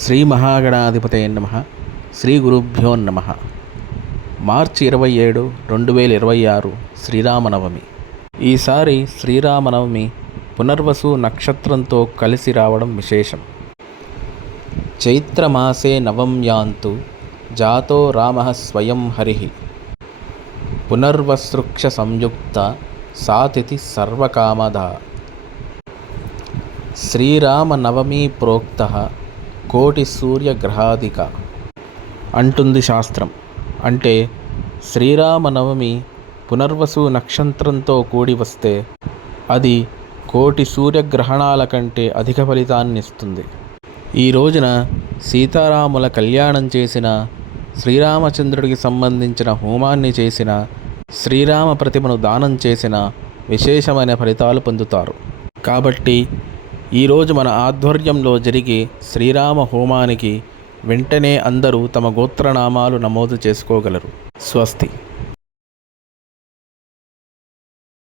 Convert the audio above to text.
శ్రీ మహాగణాధిపతయే నమః. శ్రీ గురుభ్యో నమః. మార్చి 27, 2026 శ్రీరామనవమి. ఈసారి శ్రీరామనవమి పునర్వసు నక్షత్రంతో కలిసి రావడం విశేషం. చైత్రమాసే నవంయాంతు జాతో రామః స్వయం హరిః పునర్వసృక్ష సంయుక్త సాతిథి సర్వకామదా. శ్రీరామనవమి ప్రోక్తః కోటి సూర్యగ్రహాధిక అంటుంది శాస్త్రం. అంటే శ్రీరామనవమి పునర్వసు నక్షత్రంతో కూడి వస్తే అది కోటి సూర్యగ్రహణాల కంటే అధిక ఫలితాన్నిస్తుంది. ఈ రోజున సీతారాముల కళ్యాణం చేసిన, శ్రీరామచంద్రుడికి సంబంధించిన హోమాన్ని చేసిన, శ్రీరామ ప్రతిమను దానం చేసిన విశేషమైన ఫలితాలు పొందుతారు. కాబట్టి ఈరోజు మన ఆధ్వర్యంలో జరిగే శ్రీరామ హోమానికి వెంటనే అందరూ తమ గోత్రనామాలు నమోదు చేసుకోగలరు. స్వస్తి.